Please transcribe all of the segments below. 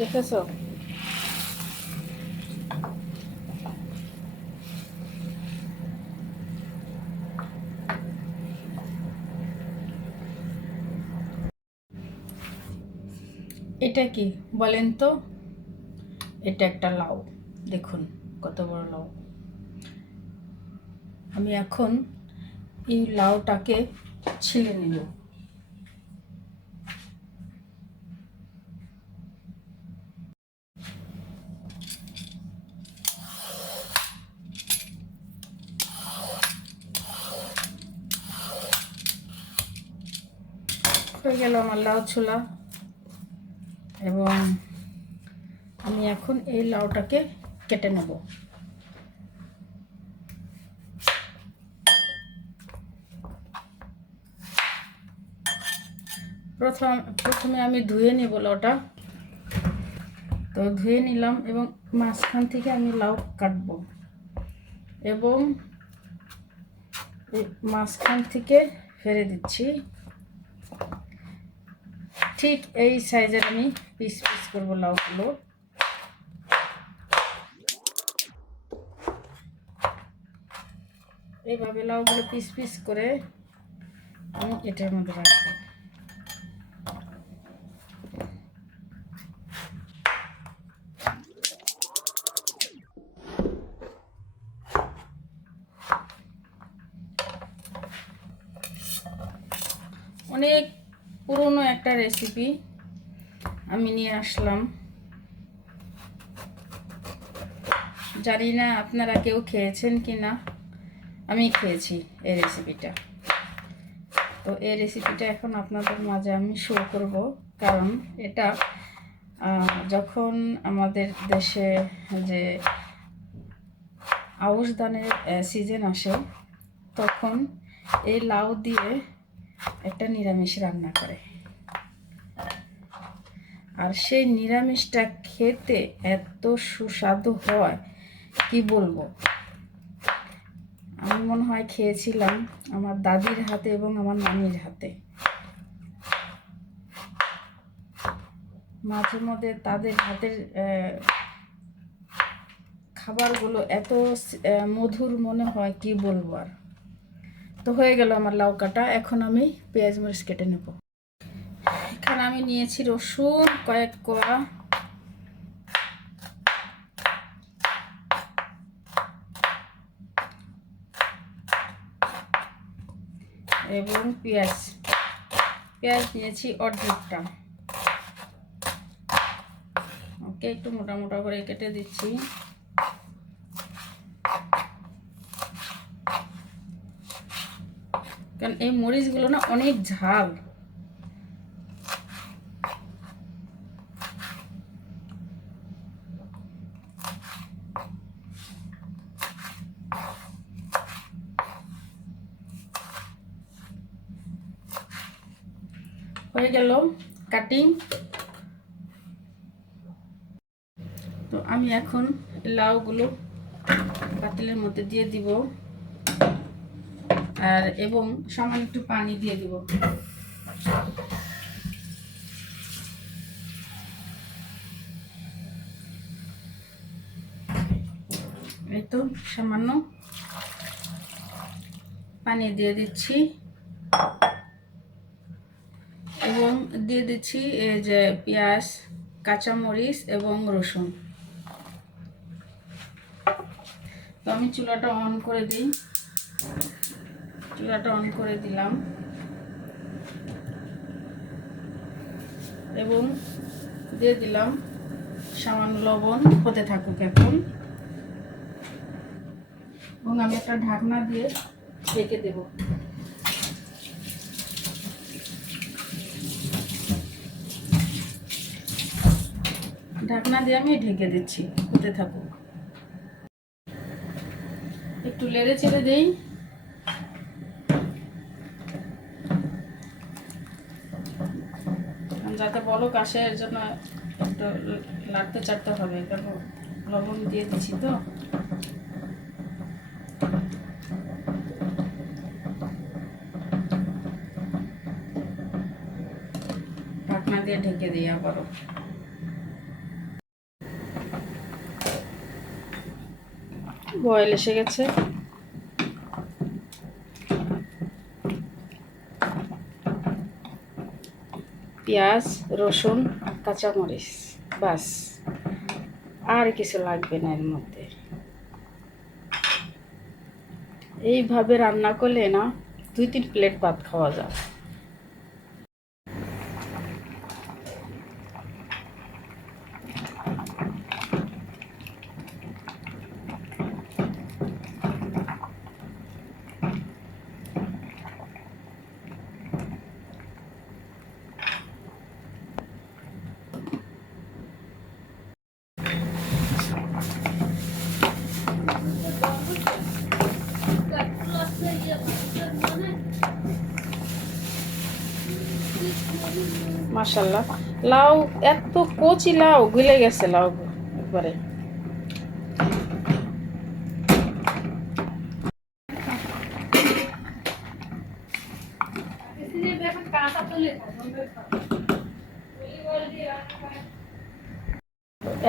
দেখেছ? এটা কি? বলেন তো। এটা একটা লাউ। দেখুন, কত বড় লাউ। আমি এখন এই লাউটাকে ছিলে নিব। হয়ে গেল আমার লাউ ছোলা। এবং আমি এখন এই লাউটাকে কেটে নেব। প্রথম প্রথমে আমি ধুয়ে নেব লাউটা। তো ধুয়ে নিলাম এবং মাঝখান থেকে আমি লাউ কাটবো। এবং মাঝখান থেকে ফেলে দিচ্ছি। ঠিক এই সাইজের আমি পিস পিস করব লাউগুলো। এইভাবে লাউগুলো পিস পিস করে আমি এটার মধ্যে রাখব। অনেক পুরনো একটা রেসিপি আমি নিয়ে আসলাম। জানি না আপনারা কেউ খেয়েছেন কি না আমি খেয়েছি এই রেসিপিটা তো এই রেসিপিটা এখন আপনাদের মাঝে আমি শো করব। কারণ এটা যখন আমাদের দেশে যে আউশ ধানের সিজন আসে, তখন এই লাউ দিয়ে একটা নিরামিষ রান্না করে। আর সেই নিরামিষটা খেতে এত সুস্বাদু হয়, কি বলব? আমি মনে হয় খেয়েছিলাম আমার দাদির হাতে এবং আমার নানির হাতে। মাঝে মধ্যে তাদের হাতের খাবারগুলো এত মধুর মনে হয়, কি বলব আর? তো হয়ে গেল আমার লাউ কাটা। এখন আমি পেঁয়াজ মরিচ কেটে নেব। এখানে আমি নিয়েছি রসুন, কয়েক কোয়া। এবং পেঁয়াজ। পেঁয়াজ নিয়েছি অর্ধেকটা। ওকে, একটু মোটা মোটা করে কেটে দিচ্ছি। কারণ এই মরিচগুলো না অনেক ঝাল। হয়ে গেল কাটিং তো আমি এখন লাউগুলো পাতিলের মধ্যে দিয়ে দিব। আর এবং সামান্য একটু পানি দিয়ে দিব। এই তো সামান্য পানি দিয়ে দিচ্ছি। এবং দিয়ে দিচ্ছি এই যে পেঁয়াজ, কাঁচামরিচ এবং রসুন। তো আমি চুলাটা অন করে দিই। চুলাটা অন করে দিলাম। এবং দিয়ে দিলাম সামান্য লবণ, হতে থাকুক এখন। এবং আমি একটা ঢাকনা দিয়ে ঢেকে দেব। ঢাকনা দিয়ে আমি ঢেকে দিচ্ছি, হতে থাকুক। একটু লেড়ে চেড়ে দেই। বলো কাশের এর জন্য একটু লাগতে চাটতে হবে কেন লবণ দিয়ে দিচ্ছি তো। ঢাকনা দিয়ে ঢেকে দিই আবারও। বয়েল এসে গেছে। পেঁয়াজ, রসুন আর কাঁচামরিচ বাস আর কিছু লাগবে না এর মধ্যে। এইভাবে রান্না করলে না দুই তিন প্লেট ভাত খাওয়া যায়। মাশাল্লাহ লাউ, এত কচি লাউ, গুলে গেছে লাউ একবারে।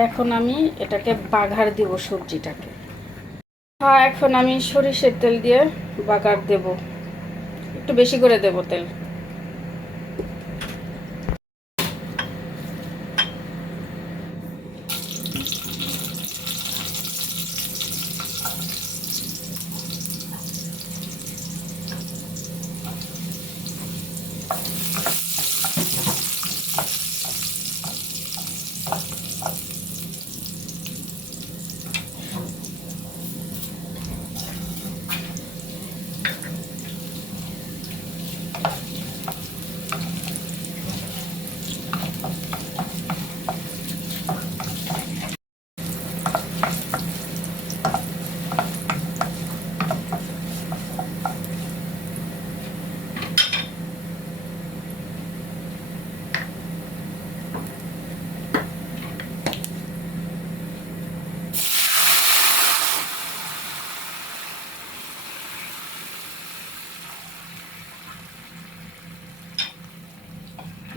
এখন আমি এটাকে বাঘার দিব সবজিটাকে। এখন আমি সরিষের তেল দিয়ে বাগার দেব। একটু বেশি করে দেব তেল।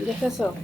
Deja eso.